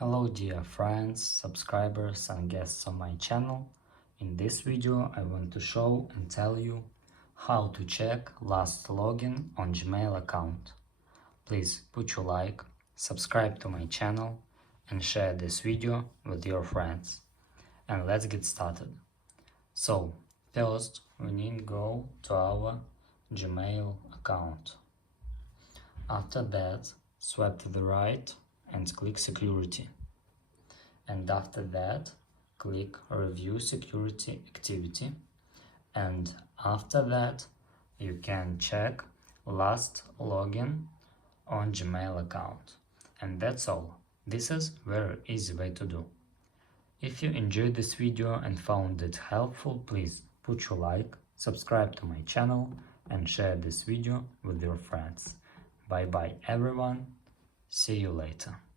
Hello dear friends, subscribers and guests on my channel. In this video I want to show and tell you how to check last login on Gmail account. Please put your like, subscribe to my channel and share this video with your friends. And let's get started. So first we need to go to our Gmail account. After that, swipe to the right and click security. And after that, click review security activity. And after that, you can check last login on Gmail account. And that's all. This is very easy way to do. If you enjoyed this video and found it helpful, please put your like, subscribe to my channel and share this video with your friends. Bye bye everyone. See you later.